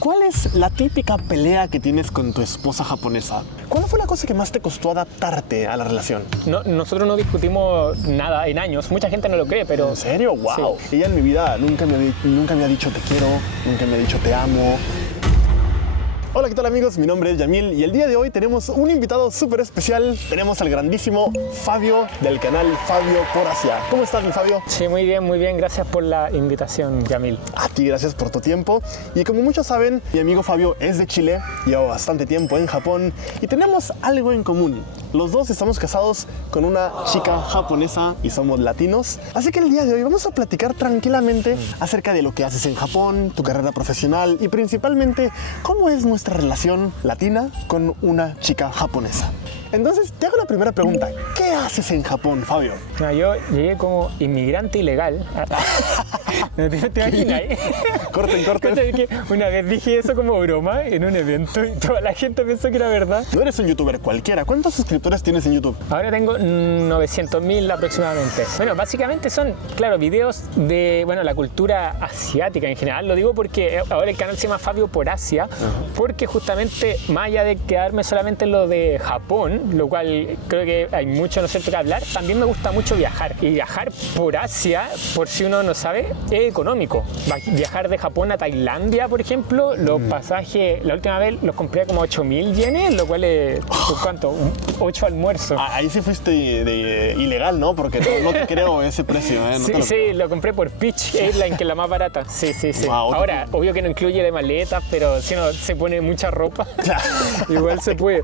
¿Cuál es la típica pelea que tienes con tu esposa japonesa? ¿Cuál fue la cosa que más te costó adaptarte a la relación? Nosotros no discutimos nada en años. Mucha gente no lo cree, pero... ¿En serio? ¡Wow! Sí. Ella en mi vida nunca me ha dicho te quiero, nunca me ha dicho te amo. Hola, ¿qué tal amigos? Mi nombre es Yamil y el día de hoy tenemos un invitado súper especial. Tenemos al grandísimo Fabio del canal Fabio por Asia. ¿Cómo estás, mi Fabio? Sí, muy bien. Gracias por la invitación, Yamil. A ti, gracias por tu tiempo. Y como muchos saben, mi amigo Fabio es de Chile, lleva bastante tiempo en Japón y tenemos algo en común. Los dos estamos casados con una chica japonesa y somos latinos. Así que el día de hoy vamos a platicar tranquilamente acerca de lo que haces en Japón, tu carrera profesional y principalmente cómo es nuestra relación latina con una chica japonesa. Entonces, te hago la primera pregunta. ¿Qué haces en Japón, Fabio? No, yo llegué como inmigrante ilegal. ¿Te imaginas? Corten. Que una vez dije eso como broma en un evento y toda la gente pensó que era verdad. No eres un youtuber cualquiera. ¿Cuántos suscriptores tienes en YouTube? Ahora tengo 900.000 aproximadamente. Bueno, básicamente son, claro, videos de, la cultura asiática en general. Lo digo porque ahora el canal se llama Fabio por Asia, porque justamente, más allá de quedarme solamente en lo de Japón, lo cual creo que hay mucho, ¿no es cierto?, que hablar, también me gusta mucho viajar. Y viajar por Asia, por si uno no sabe, es económico. Viajar de Japón a Tailandia, por ejemplo, los pasajes, la última vez los compré como 8.000 yenes, lo cual es, ¿cuánto? 8 almuerzos. Ahí sí fuiste de ilegal, ¿no? Porque no te creo ese precio, ¿eh? No Sí, lo compré por Peach Airline, que es la más barata. Sí. Wow. Ahora, obvio que no incluye de maletas, pero si uno se pone mucha ropa, igual se puede.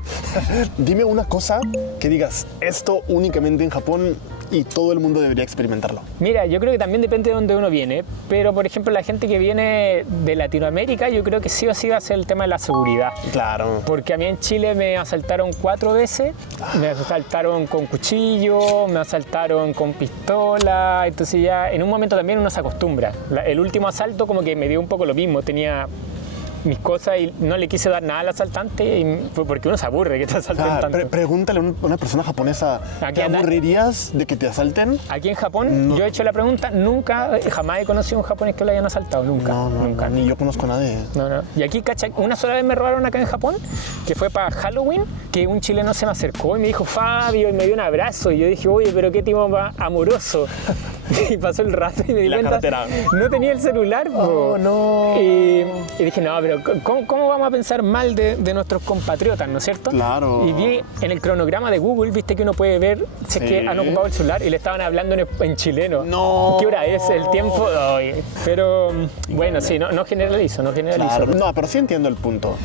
Dime una cosa que digas, esto únicamente en Japón y todo el mundo debería experimentarlo. Mira, yo creo que también depende de dónde uno viene, pero por ejemplo la gente que viene de Latinoamérica, yo creo que sí o sí va a ser el tema de la seguridad. Claro. Porque a mí en Chile me asaltaron 4 veces, me asaltaron con cuchillo, me asaltaron con pistola, entonces ya en un momento también uno se acostumbra. El último asalto como que me dio un poco lo mismo, tenía mis cosas y no le quise dar nada al asaltante y fue porque uno se aburre que te asalten tanto. Pregúntale a una persona japonesa, ¿te aburrirías de que te asalten? Aquí en Japón, yo he hecho la pregunta, jamás he conocido a un japonés que lo hayan asaltado, nunca. Ni yo conozco a nadie. No. Y aquí, ¿cachai? Una sola vez me robaron acá en Japón, que fue para Halloween, que un chileno se me acercó y me dijo Fabio y me dio un abrazo y yo dije, oye, pero qué tipo más amoroso. Y pasó el rato y me di cuenta, no tenía el celular. Oh, no. Y dije, no, pero ¿cómo vamos a pensar mal de nuestros compatriotas, ¿no es cierto? Claro. Y vi en el cronograma de Google, viste que uno puede ver si es que han ocupado el celular y le estaban hablando en chileno. No. ¿Qué hora es? El tiempo. Ay, pero bueno, sí, no generalizo. Claro. No, pero sí entiendo el punto.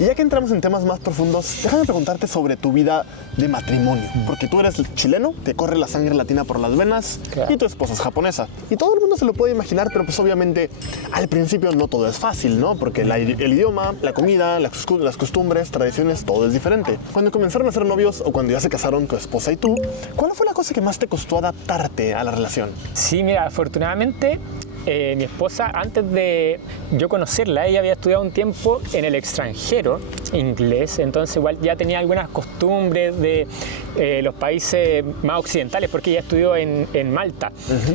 Y ya que entramos en temas más profundos, déjame preguntarte sobre tu vida de matrimonio. Porque tú eres chileno, te corre la sangre latina por las venas, claro, y tu esposa es japonesa. Y todo el mundo se lo puede imaginar, pero pues obviamente al principio no todo es fácil, ¿no? Porque el idioma, la comida, las costumbres, tradiciones, todo es diferente. Cuando comenzaron a ser novios o cuando ya se casaron tu esposa y tú, ¿cuál fue la cosa que más te costó adaptarte a la relación? Sí, mira, afortunadamente mi esposa, antes de yo conocerla, ella había estudiado un tiempo en el extranjero, inglés, entonces igual ya tenía algunas costumbres de los países más occidentales, porque ella estudió en Malta,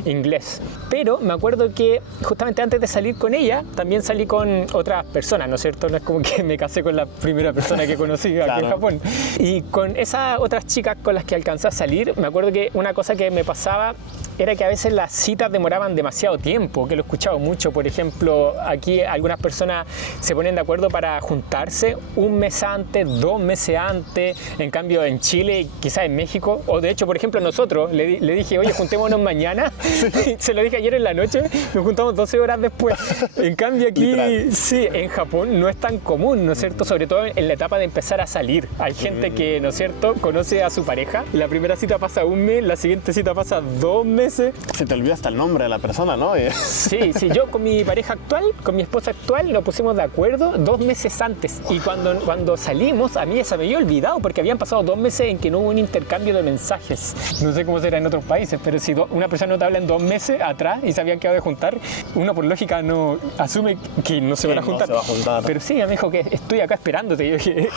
inglés. Pero me acuerdo que justamente antes de salir con ella, también salí con otras personas, ¿no es cierto? No es como que me casé con la primera persona que conocí aquí claro, en Japón. Y con esas otras chicas con las que alcancé a salir, me acuerdo que una cosa que me pasaba era que a veces las citas demoraban demasiado tiempo, que lo he escuchado mucho. Por ejemplo, aquí algunas personas se ponen de acuerdo para juntarse 1 mes antes, 2 meses antes. En cambio, en Chile, quizás en México, o de hecho, por ejemplo, nosotros, le dije, oye, juntémonos mañana. Se lo dije ayer en la noche, nos juntamos 12 horas después. En cambio, aquí, sí, en Japón no es tan común, ¿no es cierto? Sobre todo en la etapa de empezar a salir. Hay gente que, ¿no es cierto?, conoce a su pareja. La primera cita pasa 1 mes, la siguiente cita pasa 2 meses. Se te olvida hasta el nombre de la persona, ¿no? Sí, yo con mi pareja actual, con mi esposa actual, nos pusimos de acuerdo 2 meses antes. Y cuando salimos, a mí se me había olvidado porque habían pasado 2 meses en que no hubo un intercambio de mensajes. No sé cómo será en otros países, pero si una persona no te habla en 2 meses atrás y se habían quedado de juntar, uno por lógica no asume que no se van a juntar. Pero sí, ella me dijo que estoy acá esperándote. Y yo dije,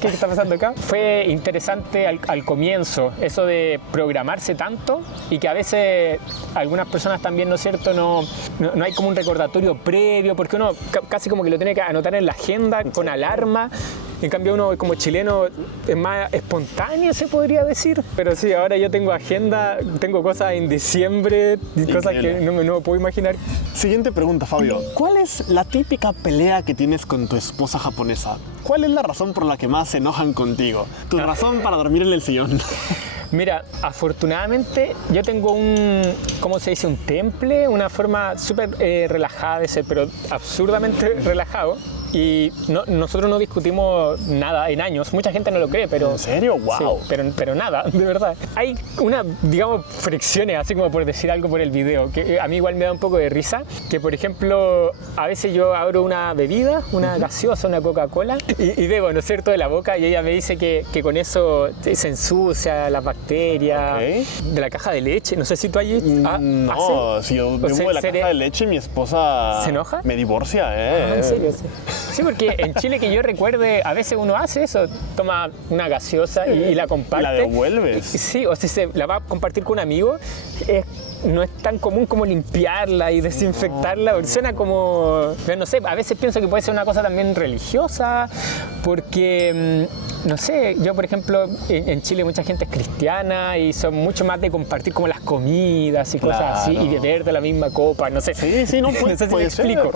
¿qué está pasando acá? Fue interesante al comienzo, eso de programarse tanto y que a veces algunas personas también, ¿no es cierto?, no hay como un recordatorio previo, porque uno casi como que lo tiene que anotar en la agenda con alarma. En cambio uno como chileno es más espontáneo, se podría decir. Pero sí, ahora yo tengo agenda, tengo cosas en diciembre, cosas que no me puedo imaginar. Siguiente pregunta, Fabio. ¿Cuál es la típica pelea que tienes con tu esposa japonesa? ¿Cuál es la razón por la que más se enojan contigo? Tu razón para dormir en el sillón. Mira, afortunadamente yo tengo ¿cómo se dice? Un temple, una forma súper relajada de ser, pero absurdamente relajado. Y nosotros no discutimos nada en años. Mucha gente no lo cree, pero... ¿En serio? ¡Wow! Sí, pero nada, de verdad. Hay digamos, fricciones, así como por decir algo por el video, que a mí igual me da un poco de risa. Que, por ejemplo, a veces yo abro una bebida, una gaseosa, una Coca-Cola, y bebo, ¿no es cierto?, de la boca, y ella me dice que con eso se ensucia las bacterias de la caja de leche. No sé si tú allí... No, si yo bebo de la caja de leche, mi esposa... ¿Se enoja? Me divorcia, Ah, ¿en serio? Sí. Sí, porque en Chile, que yo recuerde, a veces uno hace eso, toma una gaseosa y la comparte. La devuelves. Sí, o si se la va a compartir con un amigo, no es tan común como limpiarla y desinfectarla. Suena como, no sé, a veces pienso que puede ser una cosa también religiosa, porque... No sé, yo por ejemplo, en Chile mucha gente es cristiana y son mucho más de compartir como las comidas y cosas así, y beber de la misma copa, no sé. Sí, no, no sé si me explico.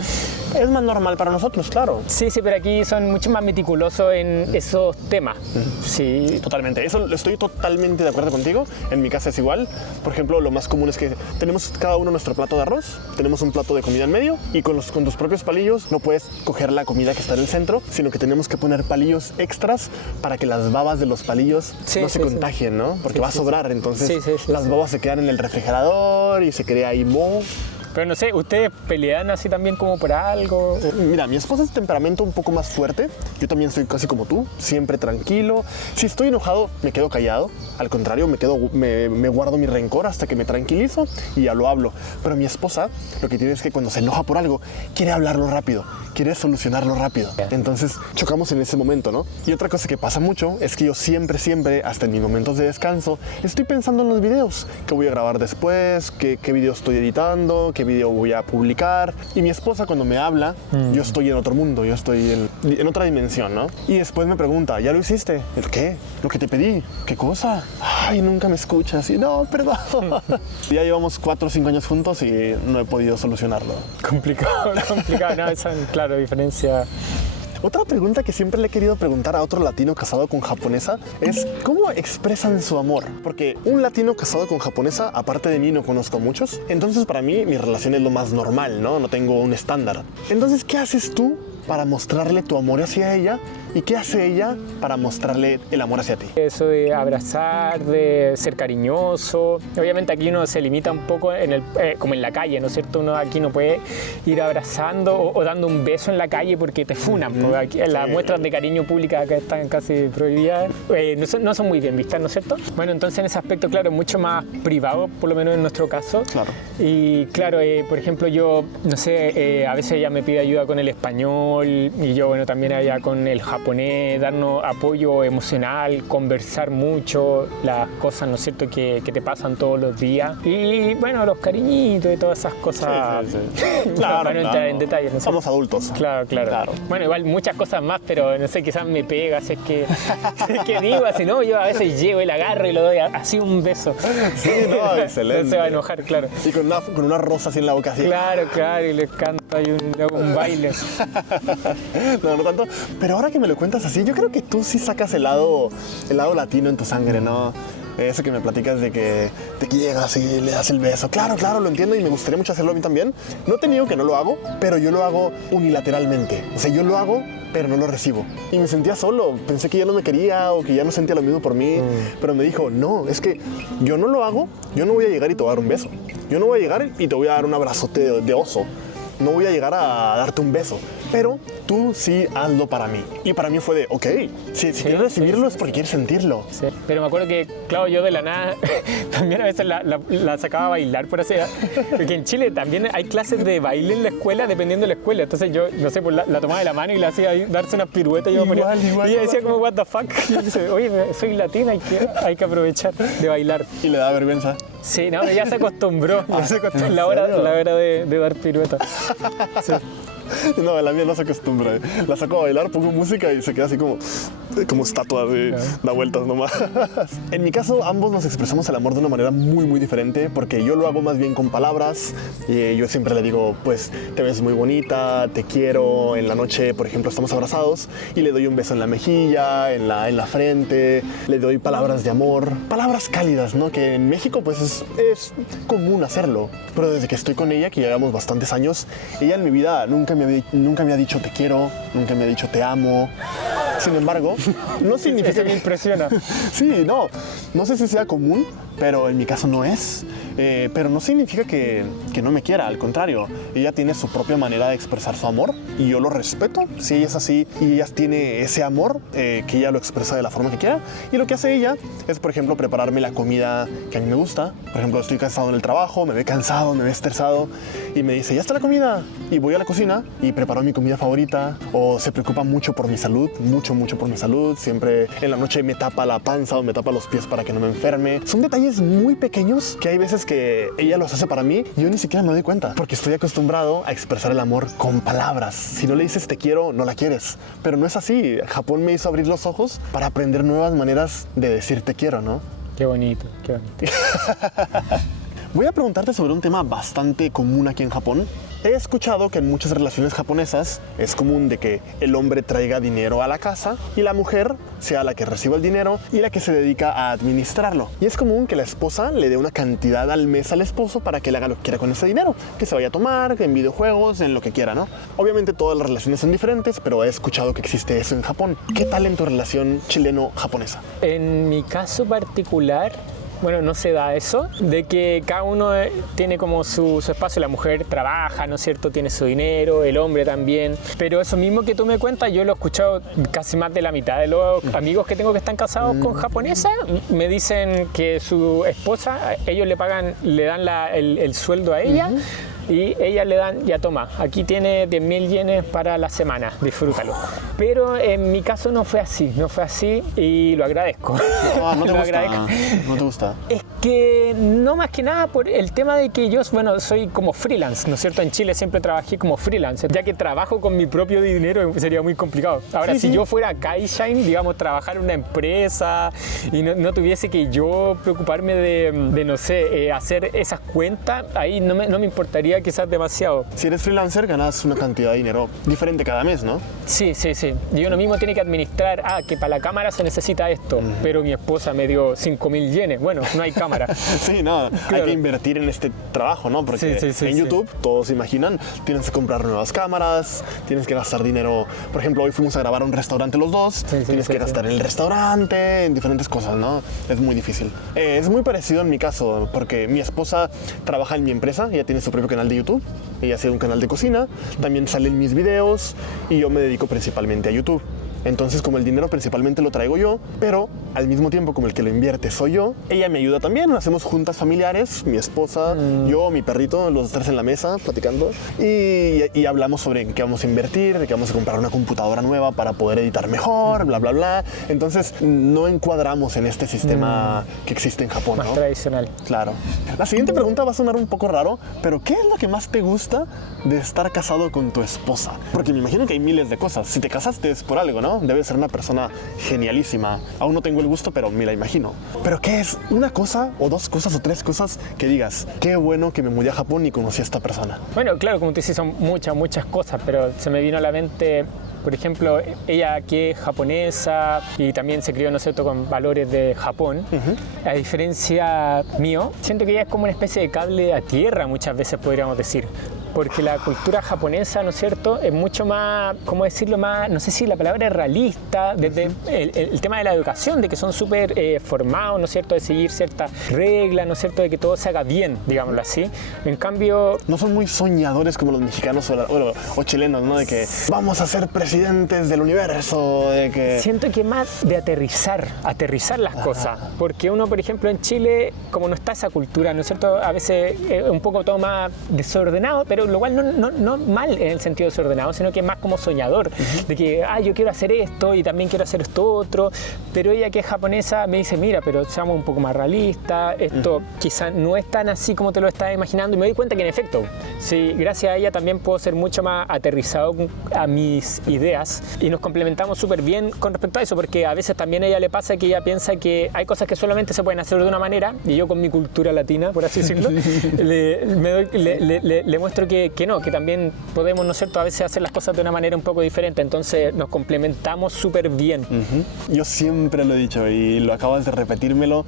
Es más normal para nosotros, claro. Sí, pero aquí son mucho más meticulosos en esos temas. Sí. Totalmente, eso estoy totalmente de acuerdo contigo. En mi casa es igual. Por ejemplo, lo más común es que tenemos cada uno nuestro plato de arroz, tenemos un plato de comida en medio, y con tus propios palillos no puedes coger la comida que está en el centro, sino que tenemos que poner palillos extras para que las babas de los palillos no se contagien, ¿no? Porque va a sobrar, entonces las babas se quedan en el refrigerador y se crea ahí moho. Pero no sé, ¿ustedes pelean así también como por algo? Mira, mi esposa es de temperamento un poco más fuerte. Yo también soy casi como tú, siempre tranquilo. Si estoy enojado, me quedo callado. Al contrario, me guardo mi rencor hasta que me tranquilizo y ya lo hablo. Pero mi esposa, lo que tiene es que cuando se enoja por algo, quiere hablarlo rápido, quiere solucionarlo rápido. Entonces chocamos en ese momento, ¿no? Y otra cosa que pasa mucho es que yo siempre, hasta en mis momentos de descanso, estoy pensando en los videos. ¿Qué voy a grabar después? ¿Qué video estoy editando? ¿Qué video voy a publicar? Y mi esposa, cuando me habla, yo estoy en otro mundo, yo estoy en otra dimensión, ¿no? Y después me pregunta, ¿ya lo hiciste? ¿El qué? ¿Lo que te pedí? ¿Qué cosa? Ay, nunca me escuchas. Y no, perdón. Ya llevamos 4 o 5 años juntos y no he podido solucionarlo. Complicado, no, esa, claro, diferencia. Otra pregunta que siempre le he querido preguntar a otro latino casado con japonesa es ¿cómo expresan su amor? Porque un latino casado con japonesa, aparte de mí, no conozco a muchos. Entonces para mí mi relación es lo más normal, ¿no? No tengo un estándar. Entonces, ¿qué haces tú para mostrarle tu amor hacia ella? ¿Y qué hace ella para mostrarle el amor hacia ti? Eso de abrazar, de ser cariñoso. Obviamente aquí uno se limita un poco como en la calle, ¿no es cierto? Uno aquí no puede ir abrazando o dando un beso en la calle porque te funan. Porque aquí, las muestras de cariño públicas acá están casi prohibidas. No son muy bien vistas, ¿no es cierto? Bueno, entonces en ese aspecto, claro, es mucho más privado, por lo menos en nuestro caso. Claro. Y claro, por ejemplo, yo, no sé, a veces ella me pide ayuda con el español y yo, bueno, también allá con el japonés, darnos apoyo emocional, conversar mucho, las cosas, ¿no es cierto?, que te pasan todos los días. Y bueno, los cariñitos y todas esas cosas. Sí. Claro, para no entrar en detalles, ¿no? Somos adultos. Claro. Bueno, igual muchas cosas más, pero no sé, quizás me pegas, es que digo así, ¿no? Yo a veces llego y la agarro y le doy así un beso. Sí, no, excelente. No se va a enojar, claro. Y con una rosa así en la boca, así. Claro, y le canto ahí un baile. No tanto. Pero ahora que me lo cuentas así, yo creo que tú sí sacas el lado latino en tu sangre, ¿no? Eso que me platicas de que llegas y le das el beso. Claro, lo entiendo y me gustaría mucho hacerlo a mí también. No te niego que no lo hago, pero yo lo hago unilateralmente. O sea, yo lo hago, pero no lo recibo. Y me sentía solo. Pensé que ya no me quería o que ya no sentía lo mismo por mí. Pero me dijo, no, es que yo no lo hago. Yo no voy a llegar y te voy a dar un beso. Yo no voy a llegar y te voy a dar un abrazote de oso. No voy a llegar a darte un beso. pero tú sí hazlo para mí. Y para mí fue de, ok, si quieres recibirlo es porque quieres sentirlo. Sí. Pero me acuerdo que, claro, yo de la nada también a veces la sacaba a bailar por así. Porque en Chile también hay clases de baile en la escuela, dependiendo de la escuela. Entonces yo, no sé, pues la tomaba de la mano y la hacía ahí darse unas piruetas. Y ella decía como, what the fuck. Y yo decía, oye, soy latina, hay que aprovechar de bailar. Y le da vergüenza. Sí, no, pero ya se acostumbró. Ya se acostumbró la hora de dar piruetas. Sí. No, la mía no se acostumbra. La saco a bailar, pongo música y se queda así como estatua da vueltas nomás. En mi caso, ambos nos expresamos el amor de una manera muy, muy diferente, porque yo lo hago más bien con palabras. Y yo siempre le digo, pues, te ves muy bonita, te quiero. En la noche, por ejemplo, estamos abrazados y le doy un beso en la mejilla, en la frente. Le doy palabras de amor, palabras cálidas, ¿no? Que en México, pues, es común hacerlo. Pero desde que estoy con ella, que llevamos bastantes años, ella en mi vida nunca me ha dicho te quiero, nunca me ha dicho te amo. Sin embargo, no significa... Eso me impresiona. Sí, no sé si sea común, pero en mi caso no es. Pero no significa que no me quiera, al contrario. Ella tiene su propia manera de expresar su amor y yo lo respeto. Si ella es así y ella tiene ese amor, que ella lo expresa de la forma que quiera. Y lo que hace ella es, por ejemplo, prepararme la comida que a mí me gusta. Por ejemplo, estoy cansado en el trabajo, me ve cansado, me ve estresado y me dice, ya está la comida. Y voy a la cocina y preparo mi comida favorita. O se preocupa mucho por mi salud, mucho por mi salud. Siempre en la noche me tapa la panza o me tapa los pies para que no me enferme. Son detalles muy pequeños que hay veces que ella los hace para mí y yo ni siquiera me doy cuenta, porque estoy acostumbrado a expresar el amor con palabras. Si no le dices te quiero, no la quieres. Pero no es así. Japón me hizo abrir los ojos para aprender nuevas maneras de decir te quiero, ¿no? Qué bonito, qué bonito. Voy a preguntarte sobre un tema bastante común aquí en Japón. He escuchado que en muchas relaciones japonesas es común de que el hombre traiga dinero a la casa y la mujer sea la que reciba el dinero y la que se dedica a administrarlo. Y es común que la esposa le dé una cantidad al mes al esposo para que él haga lo que quiera con ese dinero, que se vaya a tomar, en videojuegos, en lo que quiera, ¿no? Obviamente todas las relaciones son diferentes, pero he escuchado que existe eso en Japón. ¿Qué tal en tu relación chileno-japonesa? En mi caso particular, bueno, no se da eso, de que cada uno tiene como su espacio, la mujer trabaja, ¿no es cierto?, tiene su dinero, el hombre también, pero eso mismo que tú me cuentas, yo lo he escuchado casi más de la mitad de los amigos que tengo que están casados con japonesas, me dicen que su esposa, ellos le dan el sueldo a ella, y ella le dan, ya toma, aquí tiene 10.000 yenes para la semana, disfrútalo. Pero en mi caso no fue así y lo agradezco. No te gusta. No te gusta. Es que no, más que nada por el tema de que yo, bueno, soy como freelance, ¿no es cierto? En Chile siempre trabajé como freelance, ya que trabajo con mi propio dinero sería muy complicado. Ahora, si yo fuera Kaishain, digamos, trabajar en una empresa y no tuviese que yo preocuparme de no sé, hacer esas cuentas, ahí no me importaría quizás demasiado. Si eres freelancer, ganas una cantidad de dinero diferente cada mes, ¿no? Sí. Y uno mismo tiene que administrar, que para la cámara se necesita esto, pero mi esposa me dio 5.000 yenes. Bueno, no hay cámara. Sí, no, claro. Hay que invertir en este trabajo, ¿no? Porque en YouTube, todos se imaginan, tienes que comprar nuevas cámaras, tienes que gastar dinero. Por ejemplo, hoy fuimos a grabar a un restaurante los dos, tienes que gastar en el restaurante, en diferentes cosas, ¿no? Es muy difícil. Es muy parecido en mi caso, porque mi esposa trabaja en mi empresa, ella tiene su propio canal de YouTube, ella hace un canal de cocina, también salen mis videos y yo me dedico principalmente a YouTube. Entonces, como el dinero principalmente lo traigo yo, pero al mismo tiempo como el que lo invierte soy yo, ella me ayuda también. Hacemos juntas familiares, mi esposa, yo, mi perrito, los tres en la mesa platicando y hablamos sobre qué vamos a invertir, de que vamos a comprar una computadora nueva para poder editar mejor, bla, bla, bla. Entonces, no encuadramos en este sistema que existe en Japón, más ¿no? Tradicional. Claro. La siguiente pregunta va a sonar un poco raro, pero ¿qué es lo que más te gusta de estar casado con tu esposa? Porque me imagino que hay miles de cosas. Si te casaste es por algo, ¿no? Debe ser una persona genialísima. Aún no tengo el gusto, pero me la imagino. ¿Pero qué es? ¿Una cosa o dos cosas o tres cosas que digas, qué bueno que me mudé a Japón y conocí a esta persona? Bueno, claro, como te dices, son muchas cosas, pero se me vino a la mente, por ejemplo, ella que es japonesa y también se crió, ¿no es cierto?, con valores de Japón. A diferencia mío, siento que ella es como una especie de cable a tierra, muchas veces podríamos decir. porque la cultura japonesa, ¿no es cierto?, es mucho más, ¿cómo decirlo?, más, no sé si la palabra es realista, desde el tema de la educación, de que son súper formados, ¿no es cierto?, de seguir ciertas reglas, ¿no es cierto?, de que todo se haga bien, digámoslo así. En cambio... No son muy soñadores como los mexicanos o chilenos, ¿no? De que vamos a ser presidentes del universo, de que... Siento que más de aterrizar las cosas, porque uno, por ejemplo, en Chile, como no está esa cultura, ¿no es cierto?, a veces es un poco todo más desordenado, pero lo cual no mal en el sentido desordenado, sino que es más como soñador, de que, yo quiero hacer esto y también quiero hacer esto otro, pero ella que es japonesa me dice, mira, pero seamos un poco más realistas, esto quizá no es tan así como te lo estás imaginando, y me doy cuenta que en efecto, sí, gracias a ella también puedo ser mucho más aterrizado a mis ideas y nos complementamos súper bien con respecto a eso, porque a veces también a ella le pasa que ella piensa que hay cosas que solamente se pueden hacer de una manera y yo con mi cultura latina, por así decirlo, le muestro que no, que también podemos, ¿no es cierto?, a veces hacer las cosas de una manera un poco diferente, entonces nos complementamos súper bien. Yo siempre lo he dicho y lo acabas de repetírmelo,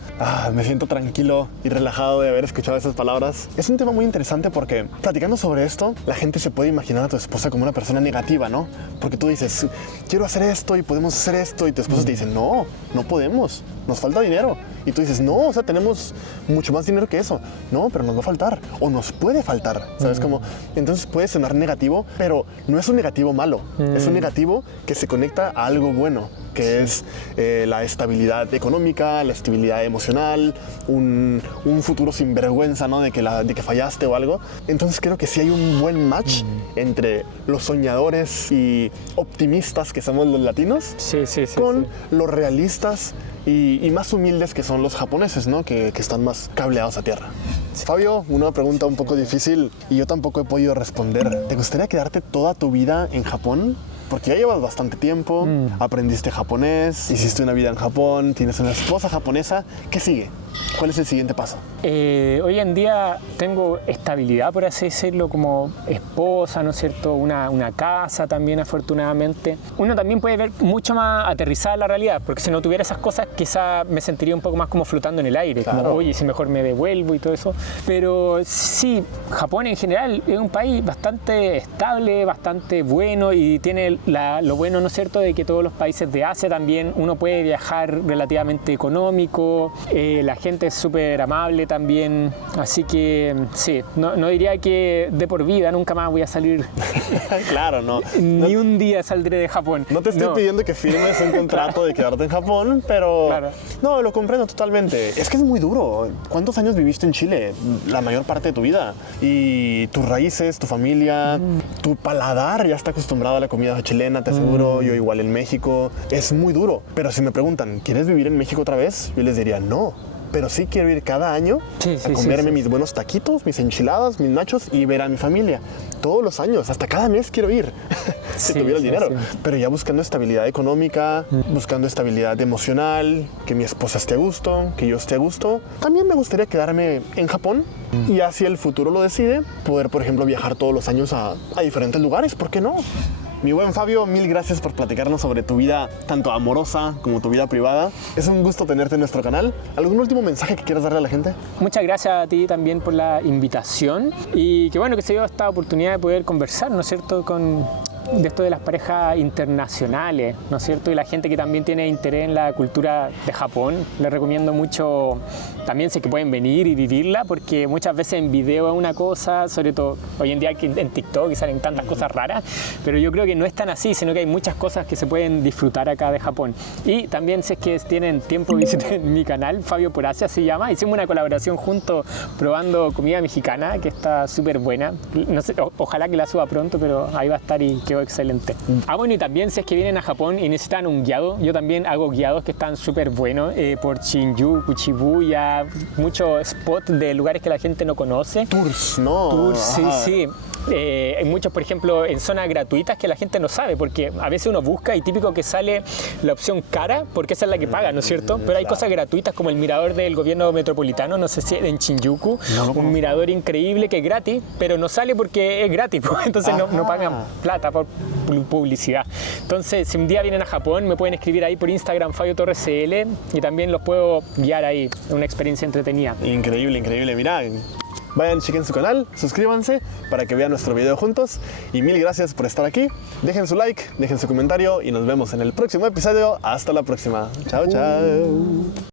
me siento tranquilo y relajado de haber escuchado esas palabras. Es un tema muy interesante porque platicando sobre esto, la gente se puede imaginar a tu esposa como una persona negativa, ¿no? Porque tú dices, quiero hacer esto y podemos hacer esto y tu esposa te dice, no podemos, nos falta dinero. Y tú dices, no, o sea, tenemos mucho más dinero que eso. No, pero nos va a faltar o nos puede faltar, ¿sabes? Como, entonces puede sonar negativo, pero no es un negativo malo, es un negativo que se conecta a algo bueno, que es la estabilidad económica, la estabilidad emocional, un futuro sin vergüenza, ¿no? De que fallaste o algo. Entonces creo que sí hay un buen match entre los soñadores y optimistas que somos los latinos con los realistas y más humildes que son los japoneses, ¿no? Que están más cableados a tierra. Fabio, una pregunta un poco difícil y yo tampoco he podido responder. ¿Te gustaría quedarte toda tu vida en Japón? Porque ya llevas bastante tiempo, aprendiste japonés, hiciste una vida en Japón, tienes una esposa japonesa. ¿Qué sigue? ¿Cuál es el siguiente paso? Hoy en día tengo estabilidad, por así decirlo, como esposa, ¿no es cierto? Una casa también, afortunadamente. Uno también puede ver mucho más aterrizada la realidad, porque si no tuviera esas cosas, quizá me sentiría un poco más como flotando en el aire, claro. Como, oye, si mejor me devuelvo y todo eso. Pero sí, Japón en general es un país bastante estable, bastante bueno y tiene lo bueno, ¿no es cierto?, de que todos los países de Asia también uno puede viajar relativamente económico, la gente es súper amable también, así que sí, no diría que de por vida nunca más voy a salir. Claro, no. Ni un día saldré de Japón. No te estoy pidiendo que firmes un contrato de quedarte en Japón, pero claro. No, lo comprendo totalmente. Es que es muy duro. ¿Cuántos años viviste en Chile? La mayor parte de tu vida. Y tus raíces, tu familia, tu paladar ya está acostumbrado a la comida chilena, te aseguro. Yo igual en México. Es muy duro. Pero si me preguntan, ¿quieres vivir en México otra vez? Yo les diría no. Pero sí quiero ir cada año a comerme mis buenos taquitos, mis enchiladas, mis nachos y ver a mi familia. Todos los años, hasta cada mes quiero ir, si tuviera el dinero. Pero ya buscando estabilidad económica, buscando estabilidad emocional, que mi esposa esté a gusto, que yo esté a gusto. También me gustaría quedarme en Japón y ya si el futuro lo decide, poder, por ejemplo, viajar todos los años a diferentes lugares. ¿Por qué no? Mi buen Fabio, mil gracias por platicarnos sobre tu vida tanto amorosa como tu vida privada. Es un gusto tenerte en nuestro canal. ¿Algún último mensaje que quieras darle a la gente? Muchas gracias a ti también por la invitación y qué bueno que se dio esta oportunidad de poder conversar, ¿no es cierto?, de esto de las parejas internacionales, ¿no es cierto? Y la gente que también tiene interés en la cultura de Japón. Les recomiendo mucho también si es que pueden venir y vivirla, porque muchas veces en video es una cosa, sobre todo hoy en día en TikTok y salen tantas cosas raras, pero yo creo que no es tan así, sino que hay muchas cosas que se pueden disfrutar acá de Japón. Y también si es que tienen tiempo, visiten mi canal, Fabio por Asia se llama. Hicimos una colaboración juntos probando comida mexicana, que está súper buena. No sé, ojalá que la suba pronto, pero ahí va a estar y quedó excelente. Bueno, y también si es que vienen a Japón y necesitan un guiado, yo también hago guiados que están súper buenos por Shinjuku, Shibuya, muchos spots de lugares que la gente no conoce. Tours, ¿no? Tours, sí. Hay muchos, por ejemplo, en zonas gratuitas que la gente no sabe, porque a veces uno busca y típico que sale la opción cara, porque esa es la que paga, ¿no es cierto? Pero hay cosas gratuitas como el mirador del gobierno metropolitano, no sé si en Shinjuku, un mirador increíble que es gratis, pero no sale porque es gratis, entonces no pagan plata por publicidad. Entonces, si un día vienen a Japón, me pueden escribir ahí por Instagram, Fabio Torres CL, y también los puedo guiar ahí, una experiencia entretenida. Increíble, increíble. Mirá, Vayan, chequen su canal, suscríbanse para que vean nuestro video juntos. Y mil gracias por estar aquí. Dejen su like, dejen su comentario y nos vemos en el próximo episodio. Hasta la próxima. Chao, chao.